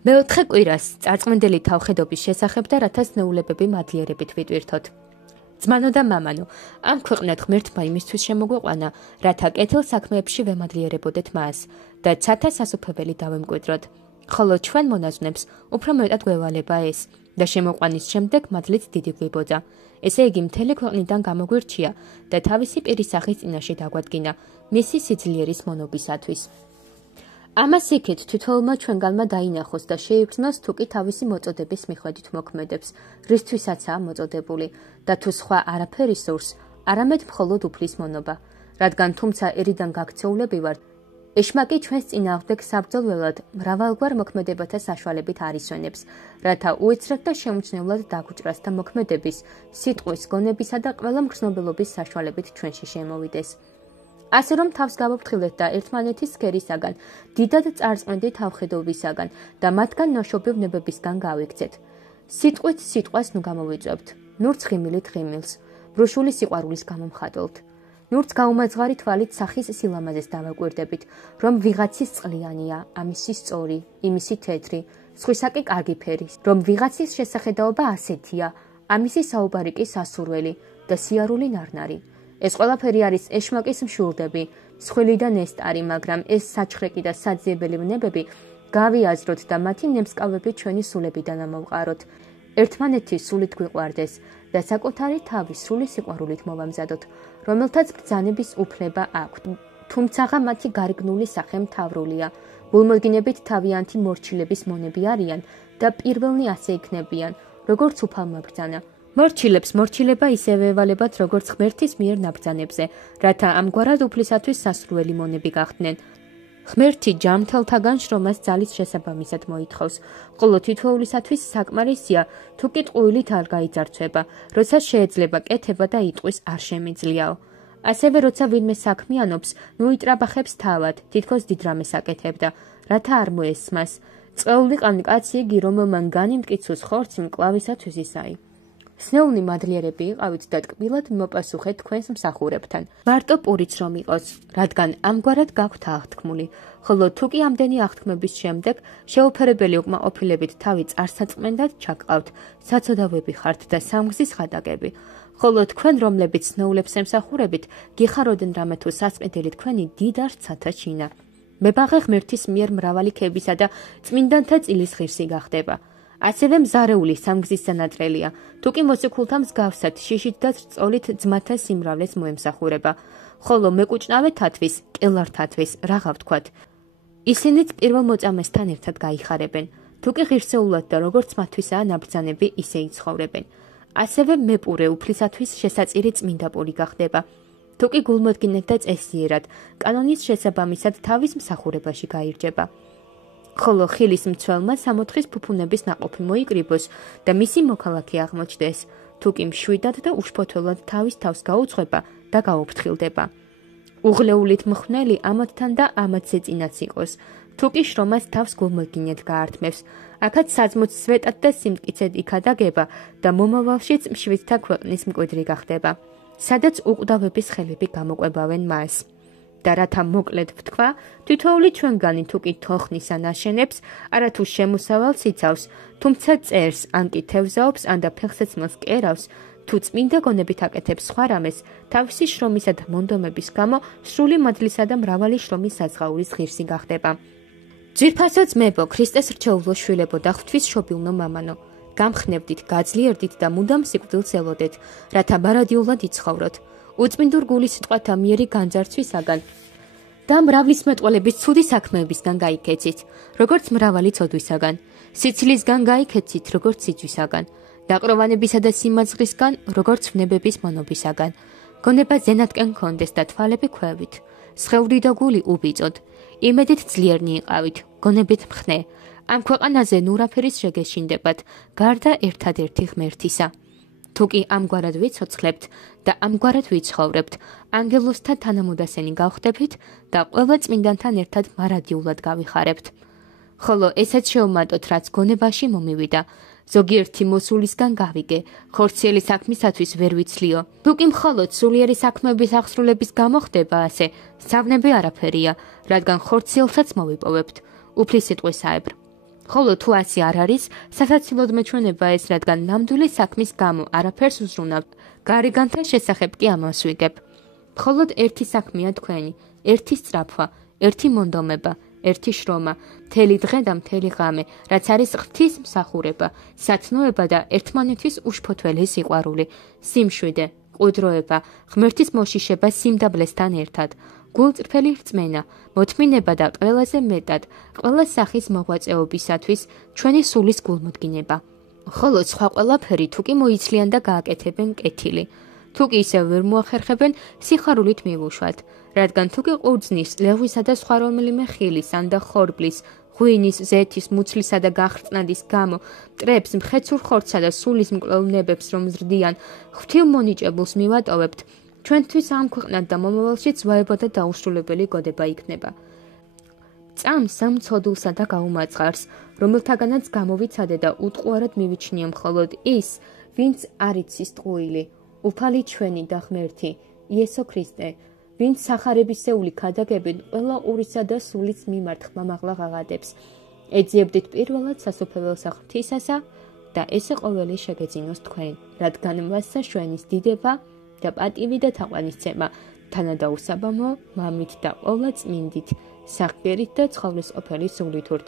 მეოთხე კვირას წარწმუნდელი თავხედობის შესახებ და რათა ზნეულებები მადლიერებით ვიტვირთოთ. ძმანო და მამანო, ამ ქვეყნად ღმერთმა იმისთვის შემოგვიყვანა, რათა კეთილ საქმეებში ვემადლიერებოდეთ მას და ცათა სასუფეველი დავემკვიდროთ. ხოლო ჩვენ მონაზვნებს უფრო მეტად გვევალება ეს და შემოყვანის შემდეგ მადლით დიდი გვიბოძა. ესე იგი მთელი ქვეყნიდან გამოგვირჩია და თავისი პირის სახის წინაშე დაგვადგინა მისი სიძლიერის მონობისათვის. ამას იქით თითოეულმა ჩვენგანმა დაინახოს და შეიგრძნოს თუ კი თავისი მოწოდების მიხედვით მოქმედებს, რისთვისაცაა მოწოდებული და თუ სხვა არაფერი სურს, არამედ მხოლოდ უფლის მონობა, რადგან თუმცა ერიდან გაქცეულები ვართ, ეშმაკი ჩვენს წინააღმდეგ საბრძოლველად მრავალგვარ მოქმედებათა საშუალებით არისვენებს, რათა უეცრად და შემჩნევლად დაგვჭრას და მოქმედების, სიტყვის, გონებისა და ყველა მგრძნობელობის საშუალებით ჩვენში შემოვიდეს. ასე რომ თავს გავაფრთხილეთ და ერთმანეთის ქერისაგან, დიდად წარწმენდი თავხედობისაგან და მათგან ნაშობი ვნებებისგან გავიქცეთ. სიტყვით სიტყვას ნუ გამოვიწვევთ, ნურც ღიმილით ღიმილს, ბრუშული სიყვარულის გამომხატველთ. ნურც გაუმაძღარი თვალით სახის სილამაზეს დავაკვირდებით, რომ ვიღაცის წყლიანია, ამისი სწორი, იმისი თეთრი, სხვისა კი კარგი ფერი, რომ ვიღაცის შესახედაობა ასეთია, ამისი საუბარი კი სასურველი და სიარული ნარნარი. ეს ყველაფერი არის ეშმაკის მშულდები, მსხვილი და ნესტარი, მაგრამ ეს საჩხრეკი და საძიებელი ვნებები გავიაზროთ და მათი ნემსკავები ჩვენი სულებიდან ამოვყაროთ. ერთმანეთი სულით გვიყვარდეს და საკუთარი თავი სრული სიყვარულით მოვამზადოთ, რომელთაც ბრძანების უფლება აქვთ. თუმცაღა მათი გარიგნული სახე მთავრულია, გულმოდგინებით თავიანთი მორჩილების მონები არიან და პირველნი ასე იქნებიან, როგორც უფალმა ბრძანა. მორჩილებს მორჩილება ისევე ევალებათ, როგორც ღმერთის მიერ ნაბრძანებზე, რათა ამგვარად უფლისათვის სასრული მონები გახდნენ. ღმერთი ჯამთელთაგან შრომას ძალის შესაბამისად მოითხოვს, ხოლო თითოეულისათვის საკმარისია, თუ კი ტყუილით არ გაიძარცვება, როცა შეეძლება კეთება და იტყვის არ შემიძლიაო. ასევე როცა ვინმე საქმიანობს, ნუ იტრაბახებს თავად, თითქოს დიდ რამეს აკეთებდა, რათა არ მოესმას. წყეულიყავი კაცი იგი, რომელმან განიმტკიცოს ხორცი მკლავისათვის ისაი. სნეულნი მადლიერები იყავით და ტკბილად მოპასუხეთ თქვენს მსახურებთან. მარტო პურიც რომ იყოს, რადგან ამგვარად გაქვთ აღთქმული, ხოლო თუ კი ამდენი აღთქმების შემდეგ შეუფერებელი უკმაყოფილებით თავი წარსაწმენდად ჩაგყავთ, საცოდავები ხართ და სამგზის ხადაგები, ხოლო თქვენ რომლებიც სნეულებს ემსახურებით, გიხაროდენ რამე თუ სასყიდელი თქვენი დიდარ ცათა ჩინა. მებაღე ღმერთის მიერ მრავალი ქებისა და წმინდანთა წილის ღირსი გახდება. ასევე მზარეული სამგზის სანატრელია, თუ კი მოციქულთა მსგავსად შიშით და წოლით ძმათა სიმრავლეს მოემსახურება, ხოლო მეკუჭნავეთათვის, კელართათვის რაღა ვთქვათ. ისინიც პირველ მოწამესთან ერთად გაიხარებენ, თუ კი ღირსეულად და როგორც მათთვისაა ნაბრძანები, ისე იცხოვრებენ. ასევე მეპურე უფლისათვის შესაწირი წმინდა პური გახდება, თუ კი გულმოდგინედ და წესიერად, კანონის შესაბამისად თავის მსახურებაში გაირჯება. ხოლო ხილის მცველმა სამოთხის ფუფუნების ნაყოფი მოიკრიბოს და მისი მოქალაქე აღმოჩნდეს, თუ კი მშვიდად და უშფოთველად თავის თავს გაუძღვება და გაუფრთხილდება. უღლეულით მხნელი ამათთან და ამათზე წინაც იყოს, თუ კი შრომას თავს გულმოდგინედ გაართმევს, აქაც საძმოც სვეტად და სიმტკიცედ იქადაგება და მომავალშიც მშვიდთა ქვეყნის მკვიდრი გახდება, სადაც უკვდავების ხელები გამოყვებავენ მას. და რათა მოკლედ ვთქვა, თითოეული ჩვენგანი თუ კი თოხნის ან აშენებს, არა თუ შემოსავალს იცავს, თუმცა წერს, ან კი თევზაობს, ან და ფეხსაცმელს კერავს, თუ წმინდა გონებით აკეთებს სხვა რამეს, თავისი შრომისა და მონდომების გამო სრული მადლისა და მრავალი შრომის საზღაურის ღირსი გახდება. ძვირფასო ძმებო, ქრისტეს რჩეულო შვილებო და ღვთისმშობილნო მამანო, გამხნევდით, გაძლიერდით და მუდამ სიკვდილს ელოდეთ, რათა ბარადიულად იცხოვროთ. უწმინდურ გულის სიტყვათა მიერი განძარცვისაგან და მრავლის მეტყველების ცუდი საქმეებისგან გაიქეცით, როგორც მრავალი ცოდვისაგან, სიცილისგან გაიქეცით, როგორც სიძვისაგან, დაყროვანებისა და სიმაძღრისგან, როგორც ვნებების მონობისაგან, გონება ზენატკენ გქონდეს და თვალები ქვევით, სხეული და გული უბიწოდ, იმედით ძლიერნი იყავით, გონებით მხნე, ამ ქვეყანაზე ნურაფერის შეგეშინდებათ, გარდა ერთადერთი ღმერთისა. თუ კი ამგვარად ვიცოცხლებთ და ამგვარად ვიცხოვრებთ, ანგელოზთა თანამუდასენი გავხდებით და ყველა წმინდანთან ერთად მარადიულად გავიხარებთ. ხოლო ესეც შევმატოთ, რაც გონებაში მომივიდა, ზოგიერთი მოსულისგან გავიგე, ხორციელი საქმისათვის ვერ ვიცლიო. თუ კი მხოლოდ სულიერი საქმეების აღსრულების გამო ხდება ასე, სავნები არაფერია, რადგან ხორციელსაც მოვიპოვებთ, უფლის სიტყვისაებრ. ხოლო თუ ასე არ არის, სასაცილოდ მეჩვენება ეს, რადგან ნამდვილი საქმის გამო არაფერს უზრუნავ, გარეგანთა შესახებ კი ამას ვიგებ. მხოლოდ ერთი საქმეა თქვენი, ერთი სწრაფვა, ერთი მონდომება, ერთი შრომა, მთელი დღე და მთელი ღამე, რაც არის ღვთის მსახურება, სათნოება და ერთმანეთის უშფოთველი სიყვარული, სიმშვიდე, ყვდროება, ღმერთის მოშიშება სიმდაბლესთან ერთად, გულწრფელი რწმენა, მოთმინება და ყველაზე მეტად, ყველა სახის მოღვაწეობისათვის ჩვენი სულის გულმოდგინება. ხოლო სხვა ყველაფერი თუ კი მოიცლიან და გააკეთებენ კეთილი. თუ კი ისევ ვერ მოახერხებენ, სიხარულით მივუშვათ, რადგან თუ კი ყურძნის, ლეღვისა და სხვა რომელიმე ხილის, ან და ხორბლის, ღვინის, ზეთის, მუცლისა და გახრწნადის გამო მტრებს, მხეცურ ხორცსა და სულის მკვლელ ნებებს რომ ზრდიან, ღვთივ მონიჭებულს მივატოვებთ, ჩვენთვის ამ ქვეყნად და მომავალშიც ვაება და დაუსრულებელი გოდება იქნება. წამს ამ ცოდულსა და გაუმაწყარს, რომელთაგანაც გამოვიცადე და უტყუარად მივიჩნიე მხოლოდ ის, ვინც არ იცის ტყუილი, უფალი ჩვენი და ღმერთი, იესო ქრისტე, ვინც სახარებისეული ქადაგებით ყველა ყურისა და სულიც მიმართ ხმამაღლა ღაღადებს. ეძიებდით პირველად სასופველსა ღვთისასა და ესე ყოველი შეგეძინოს თქვენ, რადგან მასსა შვენის დიდება და პატივი და თაყვანისცემა, თანადაუსაბამო, მამით და ყოვლა წმინდით, სახგერით და ცხოვრისყოფელი სულითურთ.